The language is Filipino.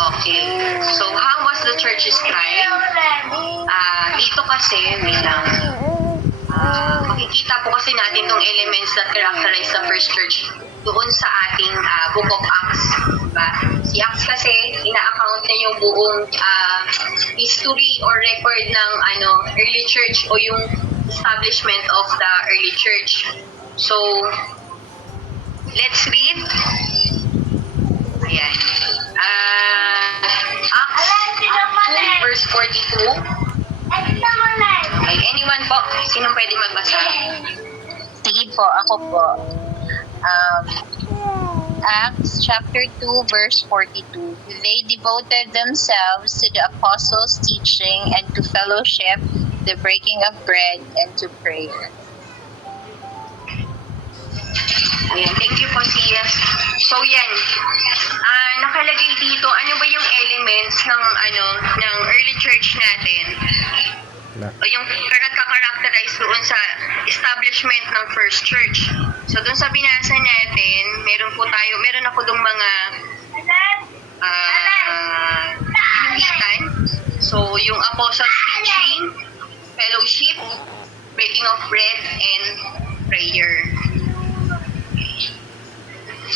Okay. So, how was the church described? Dito kasi, wait lang. Makikita po kasi natin tong elements that characterize the first church doon sa ating Book of Acts. Diba? Si Acts kasi, ina-account na yung buong history or record ng early church o yung establishment of the early church. So, let's read. Ayan. Acts 2 verse 42. Okay, anyone po? Sinong pwede magbasa? Sige po, ako po. Acts chapter 2 verse 42. They devoted themselves to the apostles' teaching and to fellowship, the breaking of bread, and to prayer. Ayan, thank you po, Sias. So yan, nakalagay dito, ano ba yung elements ng early church natin? O yung nagka-characterize doon sa establishment ng first church. So doon sa binasa natin, meron ako doon mga hinuhitan. So yung apostles' teaching, fellowship, breaking of bread, and prayer.